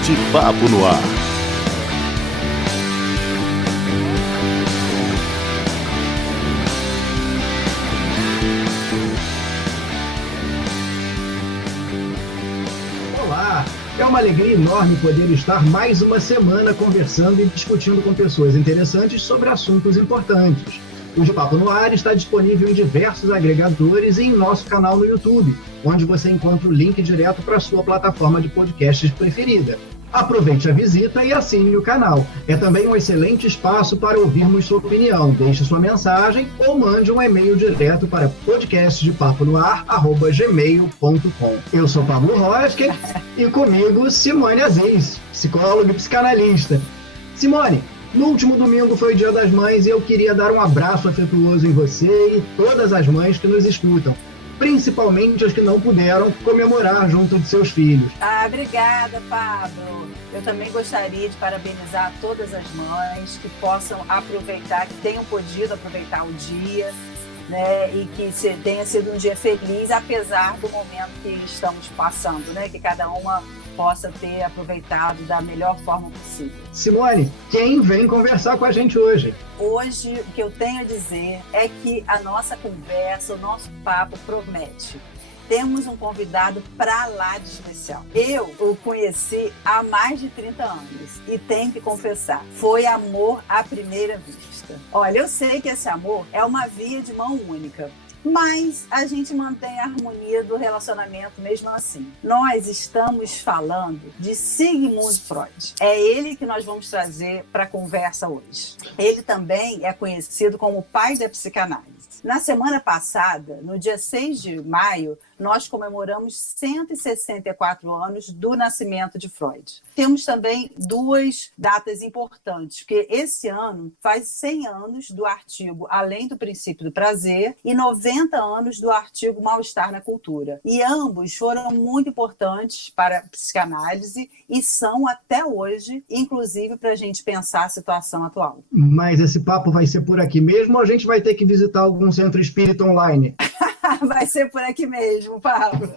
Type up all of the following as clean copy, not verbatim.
Bate-Papo no Ar. Olá! É uma alegria enorme poder estar mais uma semana conversando e discutindo com pessoas interessantes sobre assuntos importantes. O De Papo no Ar está disponível em diversos agregadores e em nosso canal no YouTube, onde você encontra o link direto para a sua plataforma de podcasts preferida. Aproveite a visita e assine o canal. É também um excelente espaço para ouvirmos sua opinião. Deixe sua mensagem ou mande um e-mail direto para podcastdepaponoar@gmail.com. Eu sou Pablo Roski e comigo Simone Aziz, psicóloga e psicanalista. Simone, no último domingo foi o Dia das Mães e eu queria dar um abraço afetuoso em você e todas as mães que nos escutam, principalmente as que não puderam comemorar junto de seus filhos. Obrigada, Pablo. Eu também gostaria de parabenizar todas as mães que possam aproveitar, que tenham podido aproveitar o dia, né, e que tenha sido um dia feliz, apesar do momento que estamos passando, né, que cada uma possa ter aproveitado da melhor forma possível. Simone, quem vem conversar com a gente hoje? Hoje, o que eu tenho a dizer é que a nossa conversa, o nosso papo promete. Temos um convidado para lá de especial. Eu o conheci há mais de 30 anos e tenho que confessar, foi amor à primeira vista. Olha, eu sei que esse amor é uma via de mão única, mas a gente mantém a harmonia do relacionamento mesmo assim. Nós estamos falando de Sigmund Freud. É ele que nós vamos trazer para a conversa hoje. Ele também é conhecido como o pai da psicanálise. Na semana passada, no dia 6 de maio, nós comemoramos 164 anos do nascimento de Freud. Temos também duas datas importantes, porque esse ano faz 100 anos do artigo Além do Princípio do Prazer e 90 anos do artigo Mal-Estar na Cultura. E ambos foram muito importantes para a psicanálise e são até hoje, inclusive para a gente pensar a situação atual. Mas esse papo vai ser por aqui mesmo ou a gente vai ter que visitar algum centro espírita online? Vai ser por aqui mesmo, Pablo,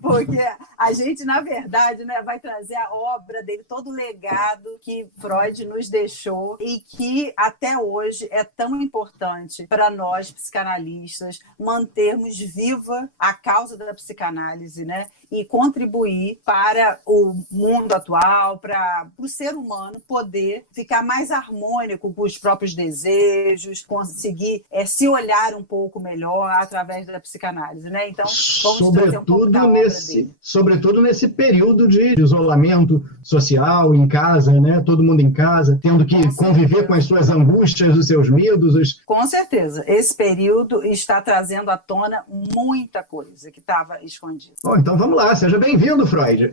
porque a gente, na verdade, né, vai trazer a obra dele, todo o legado que Freud nos deixou e que até hoje é tão importante para nós, psicanalistas, mantermos viva a causa da psicanálise, né, e contribuir para o mundo atual, para o ser humano poder ficar mais harmônico com os próprios desejos, conseguir se olhar um pouco melhor através da psicanálise, né? Então, vamos trazer um pouco da obra dele. Sobretudo nesse período de isolamento social, em casa, né? Todo mundo em casa, tendo que conviver com as suas angústias, os seus medos. Com certeza. Esse período está trazendo à tona muita coisa que estava escondida. Bom, então vamos lá. Seja bem-vindo, Freud.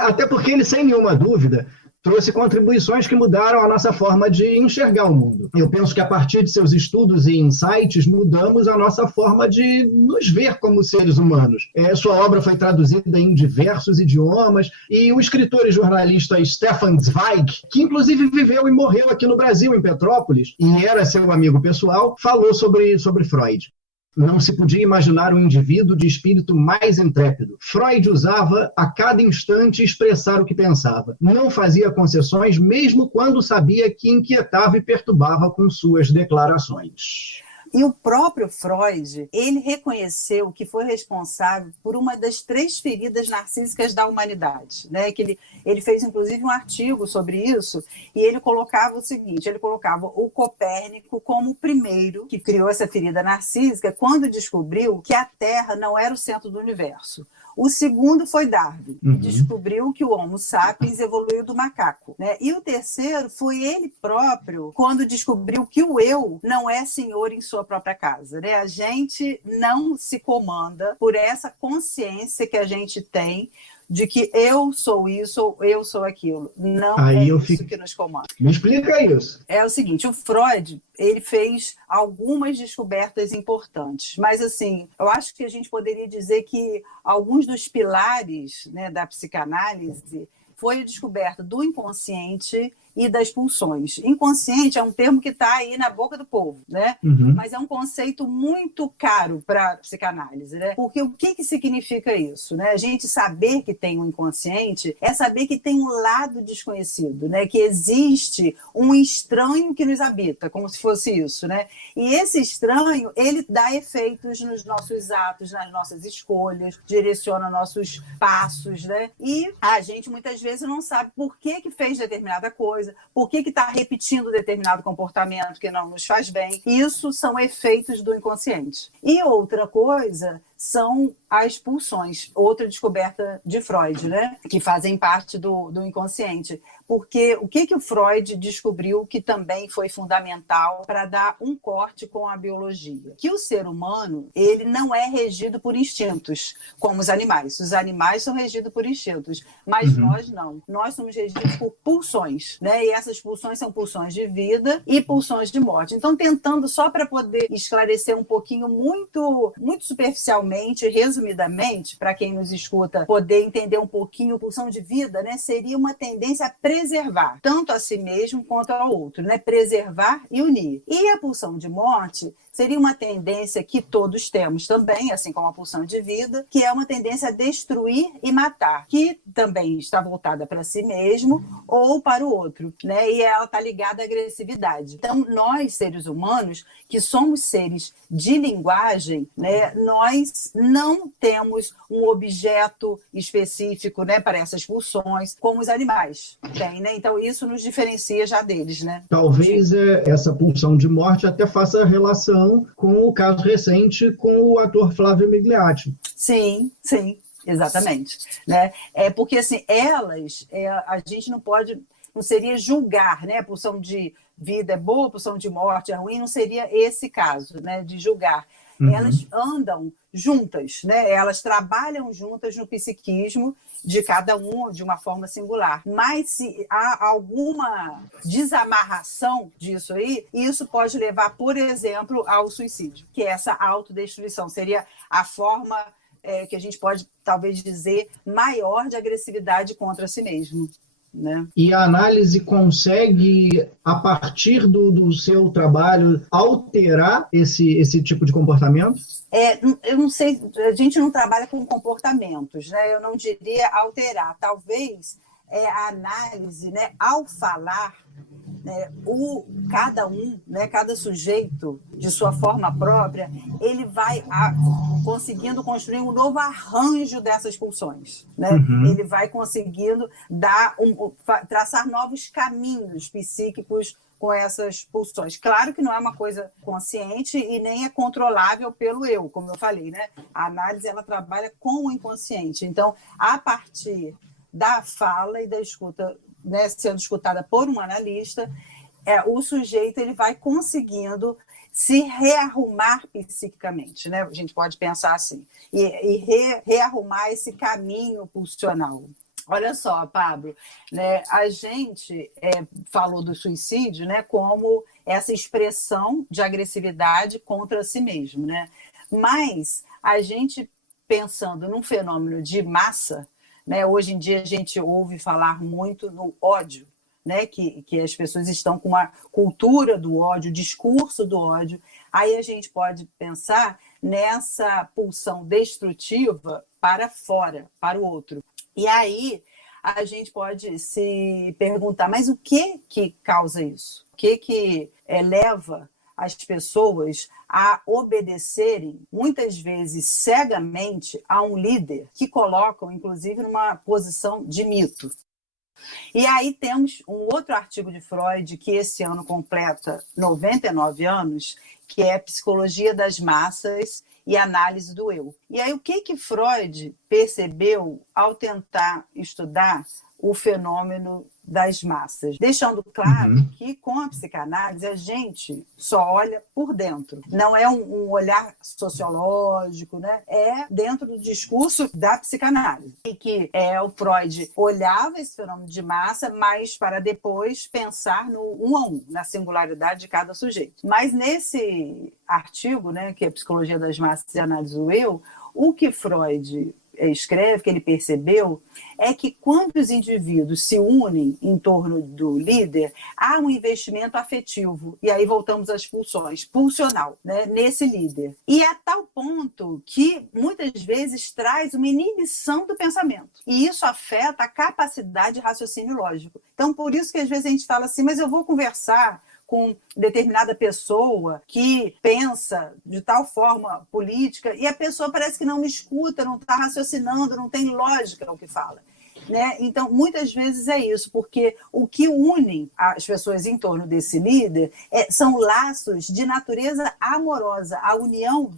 Até porque ele, sem nenhuma dúvida, trouxe contribuições que mudaram a nossa forma de enxergar o mundo. Eu penso que a partir de seus estudos e insights mudamos a nossa forma de nos ver como seres humanos. Sua obra foi traduzida em diversos idiomas e o escritor e jornalista Stefan Zweig, que inclusive viveu e morreu aqui no Brasil, em Petrópolis, e era seu amigo pessoal, falou sobre Freud. Não se podia imaginar um indivíduo de espírito mais intrépido. Freud usava a cada instante expressar o que pensava. Não fazia concessões, mesmo quando sabia que inquietava e perturbava com suas declarações. E o próprio Freud, ele reconheceu que foi responsável por uma das 3 feridas narcísicas da humanidade, né? Que ele fez, inclusive, um artigo sobre isso, e ele colocava o seguinte, ele colocava o Copérnico como o primeiro que criou essa ferida narcísica quando descobriu que a Terra não era o centro do universo. O segundo foi Darwin, que descobriu que o Homo sapiens evoluiu do macaco, né? E o terceiro foi ele próprio, quando descobriu que o eu não é senhor em sua própria casa, né? A gente não se comanda por essa consciência que a gente tem de que eu sou isso ou eu sou aquilo. Não isso que nos comanda. Me explica isso. É o seguinte, o Freud, ele fez algumas descobertas importantes, mas assim, eu acho que a gente poderia dizer que alguns dos pilares, né, da psicanálise foi a descoberta do inconsciente e das pulsões. Inconsciente é um termo que está aí na boca do povo, né? Mas é um conceito muito caro para a psicanálise, né? Porque o que significa isso, né? A gente saber que tem um inconsciente é saber que tem um lado desconhecido, né? Que existe um estranho que nos habita, como se fosse isso, né? E esse estranho, ele dá efeitos nos nossos atos, nas nossas escolhas, direciona nossos passos, né? E a gente muitas vezes não sabe por que fez determinada coisa, por que está repetindo determinado comportamento que não nos faz bem. Isso são efeitos do inconsciente. E outra coisa são as pulsões, outra descoberta de Freud, né? Que fazem parte do inconsciente. Porque o que o Freud descobriu que também foi fundamental para dar um corte com a biologia? Que o ser humano, ele não é regido por instintos, como os animais. Os animais são regidos por instintos, mas nós não. Nós somos regidos por pulsões, né? E essas pulsões são pulsões de vida e pulsões de morte. Então, tentando só para poder esclarecer um pouquinho, muito superficialmente, resumidamente, para quem nos escuta poder entender um pouquinho, pulsão de vida, né, seria uma tendência a preservar, tanto a si mesmo quanto ao outro, né, preservar e unir. E a pulsão de morte seria uma tendência que todos temos também, assim como a pulsão de vida, que é uma tendência a destruir e matar, que também está voltada para si mesmo ou para o outro, né? E ela está ligada à agressividade. Então, nós, seres humanos, que somos seres de linguagem, né, nós não temos um objeto específico, né, para essas pulsões, como os animais têm, né? Então, isso nos diferencia já deles, né? Talvez essa pulsão de morte até faça relação com o caso recente com o ator Flávio Migliati. Sim, exatamente. Né? Porque assim, a gente não seria julgar, né? A pulsão de vida é boa, a pulsão de morte é ruim, não seria esse caso, né? De julgar. Elas andam juntas, né? Elas trabalham juntas no psiquismo de cada um de uma forma singular. Mas se há alguma desamarração disso aí, isso pode levar, por exemplo, ao suicídio, que é essa autodestruição. Seria a forma que a gente pode, talvez, dizer maior de agressividade contra si mesmo. Né? E a análise consegue, a partir do seu trabalho, alterar esse tipo de comportamento? Eu não sei, a gente não trabalha com comportamentos, né? Eu não diria alterar. Talvez a análise, né, ao falar, né, cada um, né, cada sujeito, de sua forma própria, ele vai conseguindo construir um novo arranjo dessas pulsões. Né? Ele vai conseguindo traçar novos caminhos psíquicos com essas pulsões. Claro que não é uma coisa consciente e nem é controlável pelo eu, como eu falei. Né? A análise ela trabalha com o inconsciente. Então, a partir da fala e da escuta, né, sendo escutada por um analista, o sujeito ele vai conseguindo se rearrumar psiquicamente, né? A gente pode pensar assim, e rearrumar esse caminho pulsional. Olha só, Pablo, né, a gente falou do suicídio, né, como essa expressão de agressividade contra si mesmo, né? Mas a gente, pensando num fenômeno de massa, né, hoje em dia a gente ouve falar muito no ódio, né, que as pessoas estão com uma cultura do ódio, discurso do ódio. Aí a gente pode pensar nessa pulsão destrutiva para fora, para o outro. E aí a gente pode se perguntar, mas o que causa isso? O que leva as pessoas a obedecerem, muitas vezes cegamente, a um líder que colocam, inclusive, numa posição de mito? E aí temos um outro artigo de Freud, que esse ano completa 99 anos, que é Psicologia das Massas e Análise do Eu. E aí o que Freud percebeu ao tentar estudar o fenômeno das massas, deixando claro que com a psicanálise a gente só olha por dentro, não é um olhar sociológico, né? É dentro do discurso da psicanálise, e que o Freud olhava esse fenômeno de massa, mas para depois pensar no um a um, na singularidade de cada sujeito. Mas nesse artigo, né, que é Psicologia das Massas e Análise do Eu, o que Freud escreve, que ele percebeu, é que quando os indivíduos se unem em torno do líder, há um investimento afetivo. E aí voltamos às pulsões, pulsional, né, nesse líder. E a tal ponto que muitas vezes traz uma inibição do pensamento. E isso afeta a capacidade de raciocínio lógico. Então, por isso que às vezes a gente fala assim, mas eu vou conversar com determinada pessoa que pensa de tal forma política e a pessoa parece que não me escuta, não está raciocinando, não tem lógica ao que fala. Né? Então, muitas vezes é isso, porque o que une as pessoas em torno desse líder são laços de natureza amorosa. A união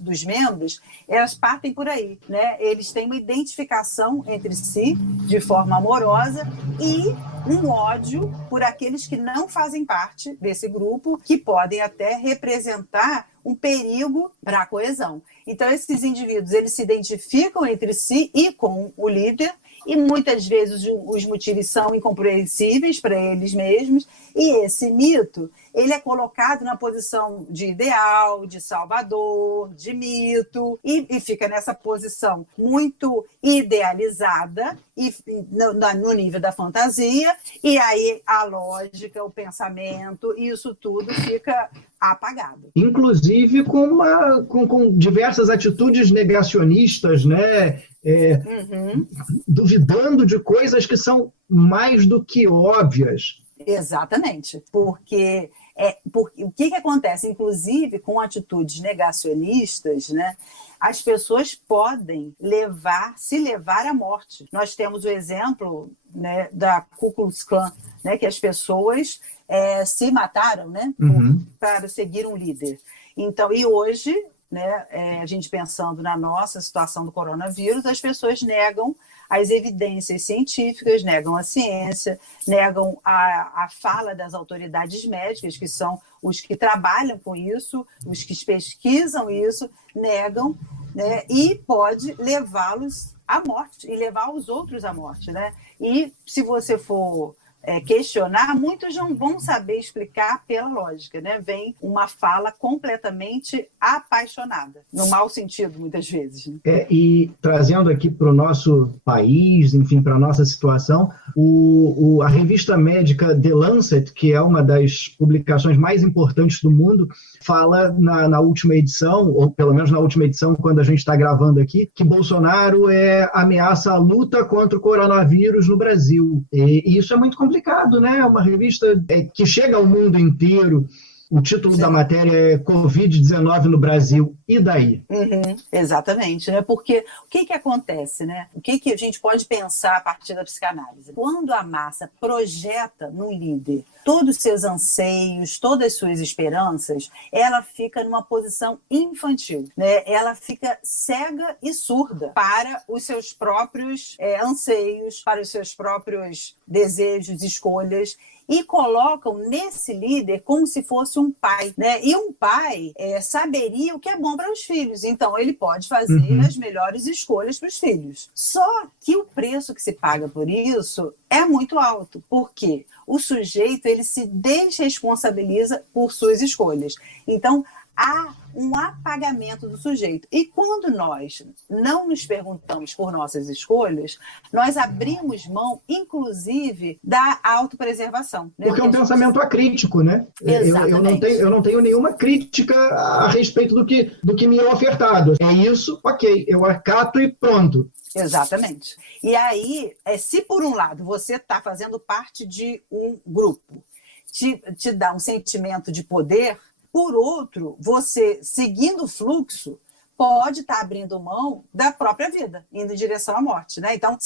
dos membros, elas partem por aí. Né? Eles têm uma identificação entre si de forma amorosa e um ódio por aqueles que não fazem parte desse grupo, que podem até representar um perigo para a coesão. Então, esses indivíduos, eles se identificam entre si e com o líder, e muitas vezes os motivos são incompreensíveis para eles mesmos, e esse mito, ele é colocado na posição de ideal, de salvador, de mito, e fica nessa posição muito idealizada, e no nível da fantasia, e aí a lógica, o pensamento, isso tudo fica apagado. Inclusive com diversas atitudes negacionistas, né? Duvidando de coisas que são mais do que óbvias. Exatamente, porque o que acontece, inclusive com atitudes negacionistas, né, as pessoas podem se levar à morte. Nós temos o exemplo, né, da Ku Klux Klan, né, que as pessoas se mataram, né, para seguir um líder. Então, e hoje, né, a gente pensando na nossa situação do coronavírus, as pessoas negam as evidências científicas, negam a ciência, negam a fala das autoridades médicas, que são os que trabalham com isso, os que pesquisam isso, negam, né, e pode levá-los à morte e levar os outros à morte. Né? E se você for questionar, muitos não vão saber explicar pela lógica, né? Vem uma fala completamente apaixonada, no mau sentido, muitas vezes. Né? E trazendo aqui para o nosso país, enfim, para a nossa situação, a revista médica The Lancet, que é uma das publicações mais importantes do mundo, fala na última edição, ou pelo menos na última edição, quando a gente está gravando aqui, que Bolsonaro ameaça a luta contra o coronavírus no Brasil. E isso é muito complicado, né? Uma revista que chega ao mundo inteiro. O título da matéria é Covid-19 no Brasil, e daí? Exatamente, né? Porque o que acontece, né? O que a gente pode pensar a partir da psicanálise? Quando a massa projeta no líder todos os seus anseios, todas as suas esperanças, ela fica numa posição infantil, né? Ela fica cega e surda para os seus próprios anseios, para os seus próprios desejos, escolhas, e colocam nesse líder como se fosse um pai, né? E um pai saberia o que é bom para os filhos, então ele pode fazer as melhores escolhas para os filhos. Só que o preço que se paga por isso é muito alto, porque o sujeito ele se desresponsabiliza por suas escolhas. Então, há um apagamento do sujeito. E quando nós não nos perguntamos por nossas escolhas, nós abrimos mão, inclusive, da autopreservação. Né? Porque é um pensamento acrítico, né? Eu não tenho nenhuma crítica a respeito do que me é ofertado. É isso, ok, eu acato e pronto. Exatamente. E aí, se por um lado você está fazendo parte de um grupo, te dá um sentimento de poder, por outro, você, seguindo o fluxo, pode estar abrindo mão da própria vida, indo em direção à morte. Né? Então,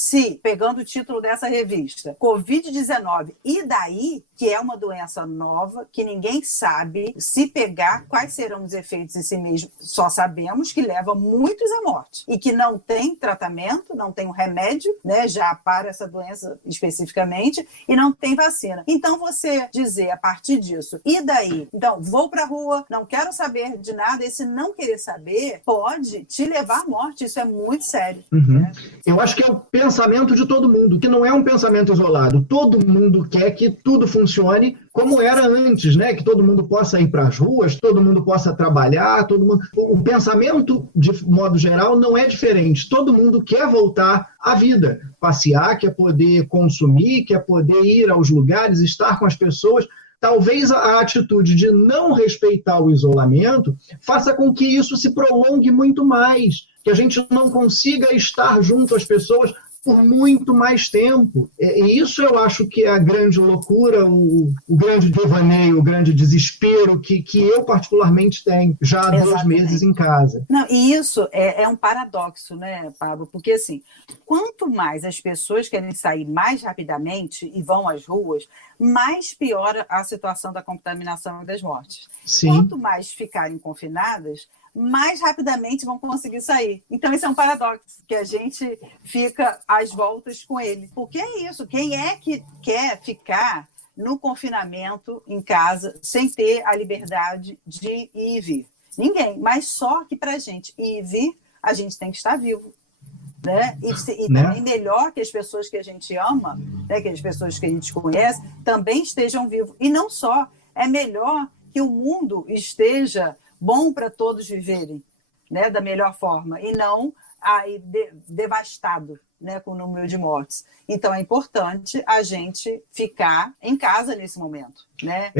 pegando o título dessa revista, Covid-19, e daí, que é uma doença nova, que ninguém sabe se pegar quais serão os efeitos em si mesmo, só sabemos que leva muitos à morte, e que não tem tratamento, não tem um remédio, né, já para essa doença especificamente, e não tem vacina. Então, você dizer a partir disso, e daí? Então, vou para a rua, não quero saber de nada, esse não querer saber, pode te levar à morte. Isso é muito sério. Uhum. Né? Eu acho que é o pensamento de todo mundo, que não é um pensamento isolado. Todo mundo quer que tudo funcione como era antes, né? Que todo mundo possa ir para as ruas, todo mundo possa trabalhar, todo mundo... O pensamento, de modo geral, não é diferente. Todo mundo quer voltar à vida, passear, quer poder consumir, quer poder ir aos lugares, estar com as pessoas. Talvez a atitude de não respeitar o isolamento faça com que isso se prolongue muito mais, que a gente não consiga estar junto às pessoas por muito mais tempo. E isso eu acho que é a grande loucura, o grande devaneio, o grande desespero que eu particularmente tenho já há 2 meses em casa. Não, e isso é um paradoxo, né, Pablo? Porque, assim, quanto mais as pessoas querem sair mais rapidamente e vão às ruas, mais piora a situação da contaminação e das mortes. Sim. Quanto mais ficarem confinadas, mais rapidamente vão conseguir sair. Então, esse é um paradoxo, que a gente fica às voltas com ele. Porque é isso, quem é que quer ficar no confinamento em casa sem ter a liberdade de ir e vir? Ninguém, mas só que para a gente ir e vir, a gente tem que estar vivo. Né? E né? Também melhor que as pessoas que a gente ama, né, que as pessoas que a gente conhece, também estejam vivos. E não só, é melhor que o mundo esteja bom para todos viverem, né, da melhor forma, e não aí devastado, né, com o número de mortes. Então, é importante a gente ficar em casa nesse momento. Né?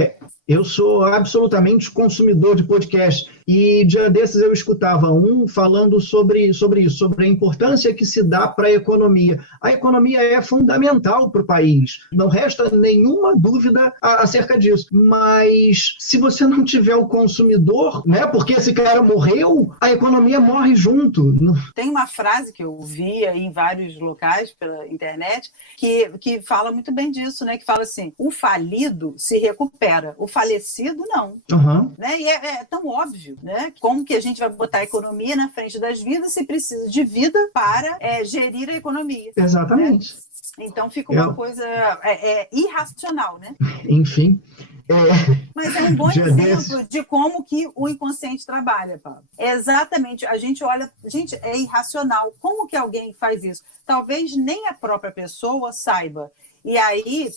Eu sou absolutamente consumidor de podcast e dia desses eu escutava um falando sobre isso, sobre a importância que se dá para a economia. A economia é fundamental para o país, não resta nenhuma dúvida acerca disso. Mas se você não tiver o consumidor, né, porque esse cara morreu, a economia morre junto. Tem uma frase que eu vi em vários locais pela internet que fala muito bem disso, né? Que fala assim: o falido se recupera, o falecido não. Uhum. Né? E é tão óbvio, né? Como que a gente vai botar a economia na frente das vidas se precisa de vida para gerir a economia? Exatamente. Né? Então fica uma coisa irracional, né? Enfim. Mas é um bom exemplo de como que o inconsciente trabalha, Pablo. Exatamente. A gente olha, gente, é irracional. Como que alguém faz isso? Talvez nem a própria pessoa saiba. E aí,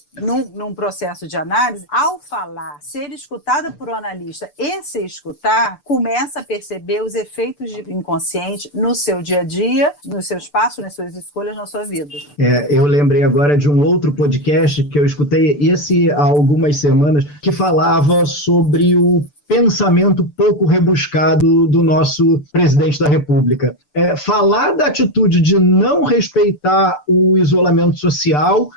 num processo de análise, ao falar, ser escutada por um analista e se escutar, começa a perceber os efeitos de inconsciente no seu dia a dia, nos seus passos, nas suas escolhas, na sua vida. Eu lembrei agora de um outro podcast que eu escutei há algumas semanas, que falava sobre o pensamento pouco rebuscado do nosso presidente da República. Falar da atitude de não respeitar o isolamento social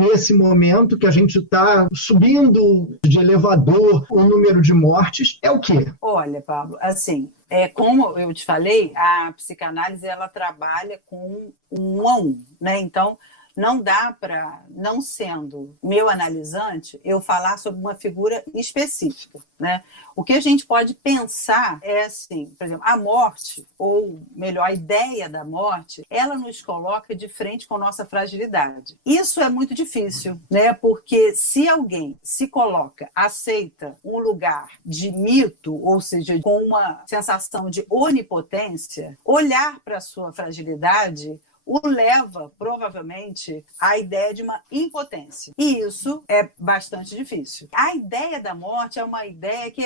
nesse momento que a gente está subindo de elevador o número de mortes, é o quê? Olha, Pablo, assim, como eu te falei, a psicanálise ela trabalha com um a um, né? Então, não dá para, não sendo meu analisante, eu falar sobre uma figura específica, né? O que a gente pode pensar é assim, por exemplo, a morte, ou melhor, a ideia da morte, ela nos coloca de frente com a nossa fragilidade. Isso é muito difícil, né? Porque se alguém se coloca, aceita um lugar de mito, ou seja, com uma sensação de onipotência, olhar para a sua fragilidade o leva, provavelmente, à ideia de uma impotência. E isso é bastante difícil. A ideia da morte é uma ideia que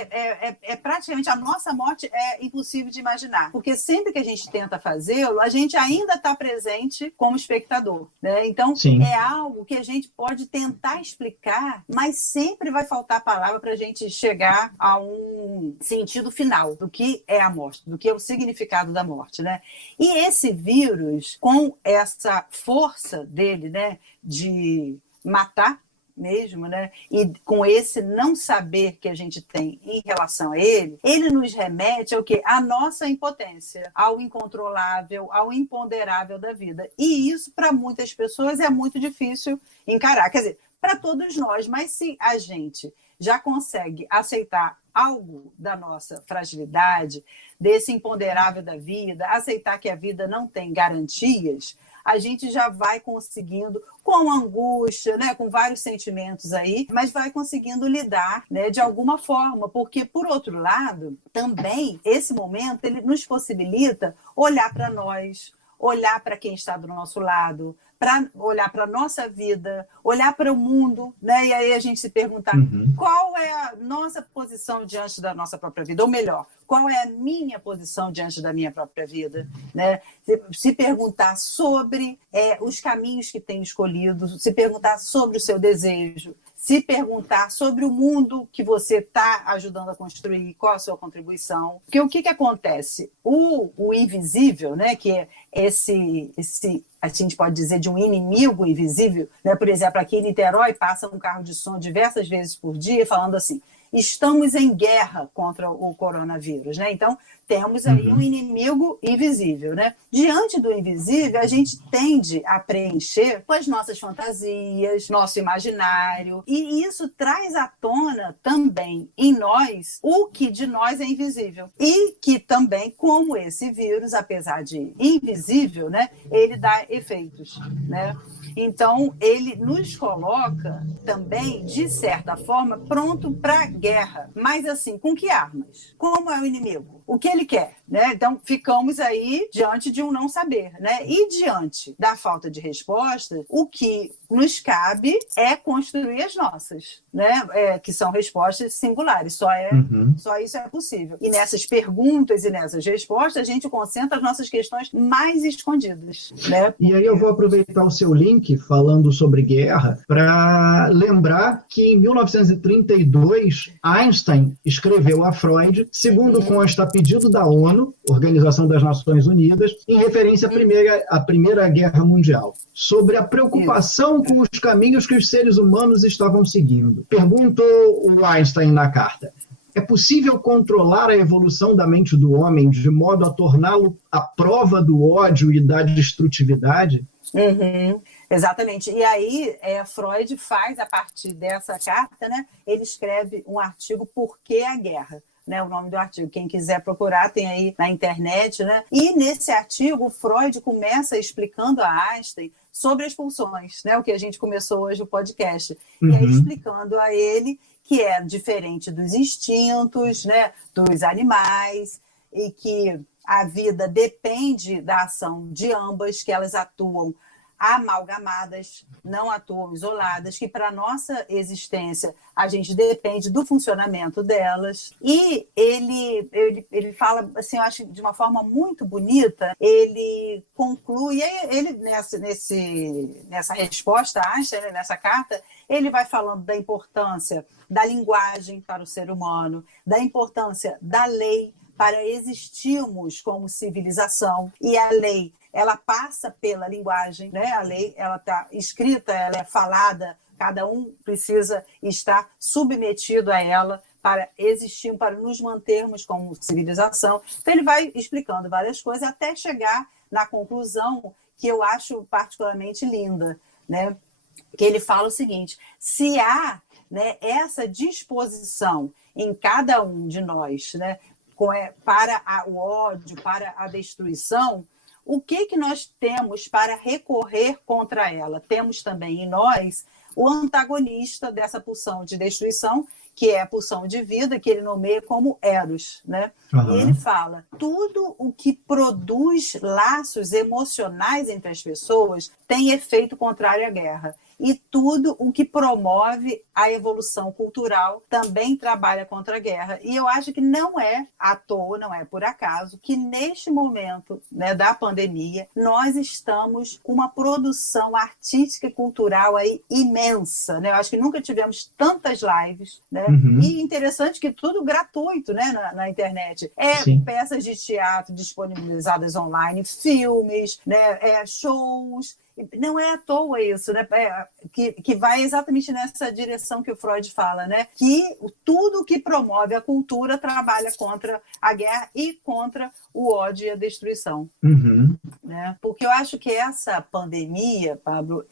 praticamente a nossa morte é impossível de imaginar. Porque sempre que a gente tenta fazê-lo, a gente ainda está presente como espectador. Né? Então, Sim. É algo que a gente pode tentar explicar, mas sempre vai faltar palavra para a gente chegar a um sentido final do que é a morte, do que é o significado da morte. Né? E esse vírus, com essa força dele, né, de matar mesmo, né, e com esse não saber que a gente tem em relação a ele, ele nos remete ao quê? À nossa impotência, ao incontrolável, ao imponderável da vida. E isso, para muitas pessoas, é muito difícil encarar. Quer dizer, para todos nós, mas se a gente já consegue aceitar algo da nossa fragilidade, desse imponderável da vida, aceitar que a vida não tem garantias, a gente já vai conseguindo, com angústia, né, com vários sentimentos aí, mas vai conseguindo lidar, né, de alguma forma, porque, por outro lado, também, esse momento, ele nos possibilita olhar para nós, olhar para quem está do nosso lado, para olhar para a nossa vida, olhar para o mundo, né? E aí a gente se perguntar qual é a nossa posição diante da nossa própria vida, ou melhor, qual é a minha posição diante da minha própria vida, né? Se perguntar sobre os caminhos que tem escolhido, se perguntar sobre o seu desejo, se perguntar sobre o mundo que você está ajudando a construir, qual a sua contribuição. Porque o que acontece? O invisível, né, que é esse, a gente pode dizer, de um inimigo invisível, né? Por exemplo, aqui em Niterói passa um carro de som diversas vezes por dia falando assim: estamos em guerra contra o coronavírus, né? Então, temos aí um inimigo invisível, né? Diante do invisível, a gente tende a preencher com as nossas fantasias, nosso imaginário, e isso traz à tona também em nós o que de nós é invisível. E que também, como esse vírus, apesar de invisível, né, ele dá efeitos, né? Então, ele nos coloca também, de certa forma, pronto para a guerra. Mas, assim, com que armas? Como é o inimigo? O que ele quer? Né? Então, ficamos aí diante de um não saber. Né? E diante da falta de resposta, o que nos cabe é construir as nossas, né? Que são respostas singulares. Só isso é possível. E nessas perguntas e nessas respostas, a gente concentra as nossas questões mais escondidas. Né? E aí eu vou aproveitar o seu link falando sobre guerra para lembrar que em 1932 Einstein escreveu a Freud, segundo consta a pedido da ONU, Organização das Nações Unidas, em referência à Primeira Guerra Mundial, sobre a preocupação com os caminhos que os seres humanos estavam seguindo. Perguntou o Einstein na carta: é possível controlar a evolução da mente do homem de modo a torná-lo à prova do ódio e da destrutividade? Exatamente. E aí, Freud faz, a partir dessa carta, né, ele escreve um artigo Por que a Guerra? Né, o nome do artigo. Quem quiser procurar, tem aí na internet. Né? E nesse artigo, Freud começa explicando a Einstein sobre as pulsões, né, o que a gente começou hoje o podcast. E aí explicando a ele que é diferente dos instintos, né, dos animais, e que a vida depende da ação de ambas, que elas atuam amalgamadas, não atuam isoladas, que para a nossa existência a gente depende do funcionamento delas. E ele fala, assim, eu acho de uma forma muito bonita, ele conclui, ele nessa resposta a Einstein, né, nessa carta, ele vai falando da importância da linguagem para o ser humano, da importância da lei para existirmos como civilização, e a lei ela passa pela linguagem, né? A lei ela está escrita, ela é falada, cada um precisa estar submetido a ela para existir, para nos mantermos como civilização. Então ele vai explicando várias coisas até chegar na conclusão que eu acho particularmente linda, né? Que ele fala o seguinte: se há, né, essa disposição em cada um de nós, né, para o ódio, para a destruição, o que nós temos para recorrer contra ela? Temos também em nós o antagonista dessa pulsão de destruição, que é a pulsão de vida, que ele nomeia como Eros, né? E ele fala: tudo o que produz laços emocionais entre as pessoas tem efeito contrário à guerra. E tudo o que promove a evolução cultural também trabalha contra a guerra. E eu acho que não é à toa, não é por acaso, que neste momento, né, da pandemia, nós estamos com uma produção artística e cultural aí imensa, né? Eu acho que nunca tivemos tantas lives, né? E interessante que tudo gratuito, né, na internet. Peças de teatro disponibilizadas online, filmes, né, shows. Não é à toa isso, né? Que vai exatamente nessa direção que o Freud fala, né? Que tudo que promove a cultura trabalha contra a guerra e contra o ódio e a destruição. Né? Porque eu acho que essa pandemia, Pablo,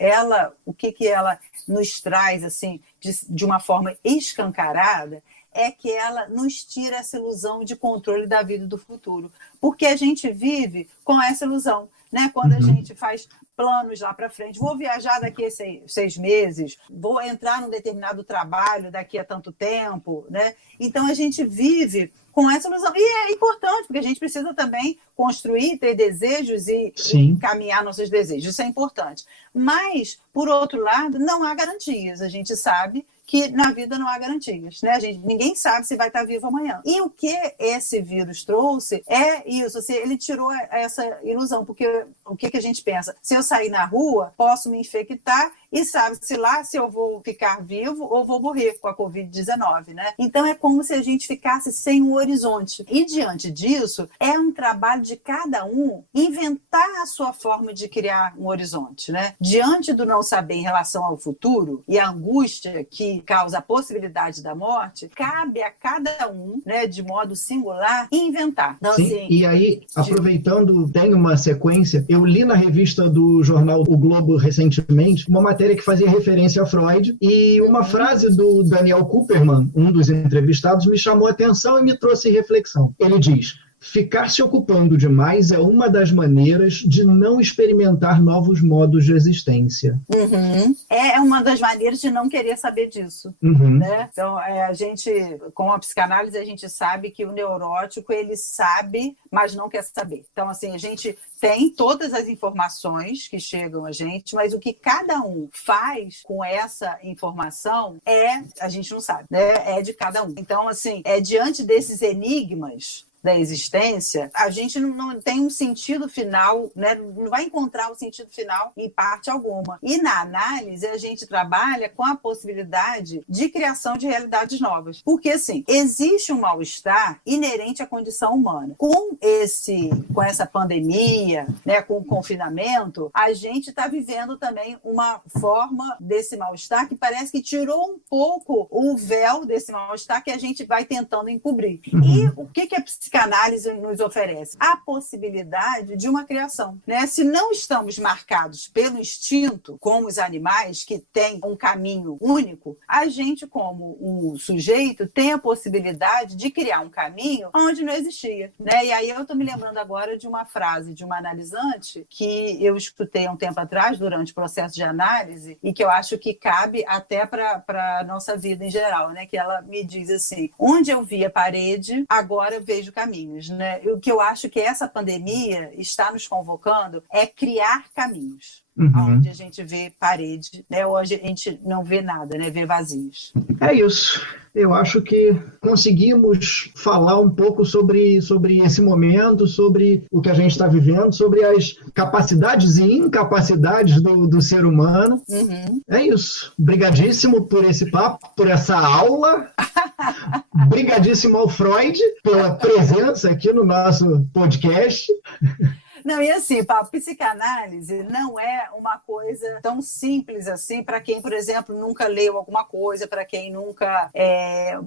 o que ela nos traz assim, de uma forma escancarada, é que ela nos tira essa ilusão de controle da vida e do futuro. Porque a gente vive com essa ilusão. né? Quando a gente faz planos lá para frente, vou viajar daqui a 6 meses, vou entrar num determinado trabalho daqui a tanto tempo, né? Então a gente vive com essa ilusão. E é importante, porque a gente precisa também construir, ter desejos e caminhar nossos desejos. Isso é importante. Mas, por outro lado, não há garantias. A gente sabe que na vida não há garantias, né? Ninguém sabe se vai estar vivo amanhã. E o que esse vírus trouxe é isso, assim, ele tirou essa ilusão, porque o que a gente pensa? Se eu sair na rua, posso me infectar e sabe-se lá se eu vou ficar vivo ou vou morrer com a Covid-19, né? Então é como se a gente ficasse sem um horizonte. E diante disso, é um trabalho de cada um inventar a sua forma de criar um horizonte, né? Diante do não saber em relação ao futuro e a angústia que causa a possibilidade da morte, cabe a cada um, né, de modo singular, inventar. Então, sim, assim, e aí, aproveitando, tem uma sequência, eu li na revista do jornal O Globo recentemente, uma matéria que fazia referência a Freud, e uma frase do Daniel Kuperman, um dos entrevistados, me chamou a atenção e me trouxe reflexão. Ele diz: ficar se ocupando demais é uma das maneiras de não experimentar novos modos de existência. É uma das maneiras de não querer saber disso. Né? Então, a gente, com a psicanálise, a gente sabe que o neurótico, ele sabe, mas não quer saber. Então, assim, a gente tem todas as informações que chegam a gente, mas o que cada um faz com essa informação a gente não sabe, né? É de cada um. Então, assim, diante desses enigmas da existência, a gente não tem um sentido final, né? Não vai encontrar o sentido final em parte alguma. E na análise, a gente trabalha com a possibilidade de criação de realidades novas. Porque, assim, existe um mal-estar inerente à condição humana. Com essa pandemia, né, com o confinamento, a gente está vivendo também uma forma desse mal-estar que parece que tirou um pouco o véu desse mal-estar que a gente vai tentando encobrir. E o que a psicanálise nos oferece? A possibilidade de uma criação, né? Se não estamos marcados pelo instinto, como os animais, que têm um caminho único, a gente, como um sujeito, tem a possibilidade de criar um caminho onde não existia, né? E aí eu estou me lembrando agora de uma frase de uma analisante que eu escutei há um tempo atrás, durante o processo de análise, e que eu acho que cabe até para a nossa vida em geral, né? Que ela me diz assim: onde eu via parede, agora eu vejo caminhos, né? O que eu acho que essa pandemia está nos convocando é criar caminhos. Onde a gente vê parede, né? Hoje a gente não vê nada, né? Vê vazios. É isso. Eu acho que conseguimos falar um pouco sobre esse momento, sobre o que a gente está vivendo, sobre as capacidades e incapacidades do ser humano. É isso. Brigadíssimo por esse papo, por essa aula. Brigadíssimo ao Freud pela presença aqui no nosso podcast. Não, e assim, a psicanálise não é uma coisa tão simples assim para quem, por exemplo, nunca leu alguma coisa, para quem nunca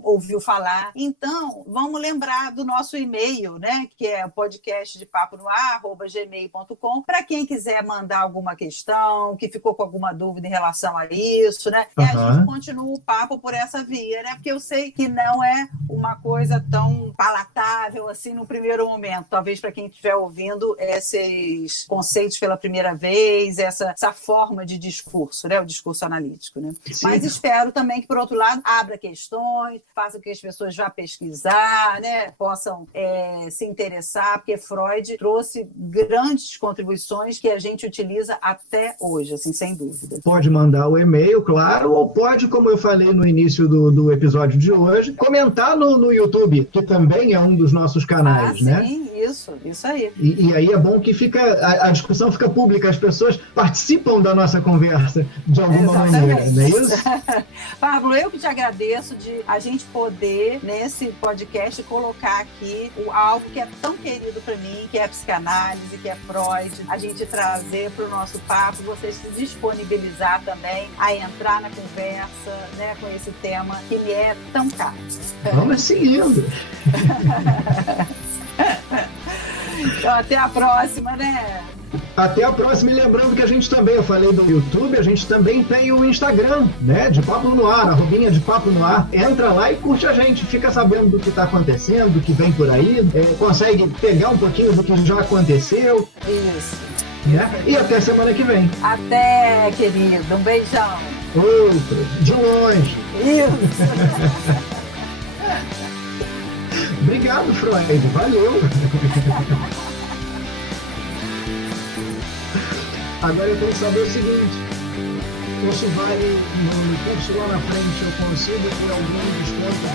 ouviu falar. Então, vamos lembrar do nosso e-mail, né, que é podcastdepaponoar@gmail.com, para quem quiser mandar alguma questão, que ficou com alguma dúvida em relação a isso, né? E a gente continua o papo por essa via, né? Porque eu sei que não é uma coisa tão palatável assim no primeiro momento. Talvez para quem estiver ouvindo esses conceitos pela primeira vez, essa forma de discurso, né? O discurso analítico, né? Mas espero também que, por outro lado, abra questões, faça com que as pessoas vá pesquisar, né? Possam se interessar, porque Freud trouxe grandes contribuições que a gente utiliza até hoje, assim, sem dúvida. Pode mandar o e-mail, claro, ou pode, como eu falei no início do episódio de hoje, comentar no YouTube, que também é um dos nossos canais, né? Sim, isso aí. E aí é bom que a discussão fica pública, as pessoas participam da nossa conversa de alguma maneira, não é isso? Pablo, eu que te agradeço de a gente poder, nesse podcast, colocar aqui algo que é tão querido para mim, que é a psicanálise, que é Freud, a gente trazer para o nosso papo, vocês se disponibilizar também a entrar na conversa, né, com esse tema que me é tão caro. Vamos seguindo. Então, até a próxima, né? Até a próxima. E lembrando que a gente também, eu falei do YouTube, a gente também tem o Instagram, né? De Papo no Ar, @ de Papo no Ar. Entra lá e curte a gente, fica sabendo do que está acontecendo, do que vem por aí, consegue pegar um pouquinho do que já aconteceu. Isso. Né? E até semana que vem. Até, querido. Um beijão. Outro, de longe. Isso. Obrigado, Freud. Valeu. Agora eu tenho que saber o seguinte. Isso vai no curso lá na frente, eu consigo ter algum desconto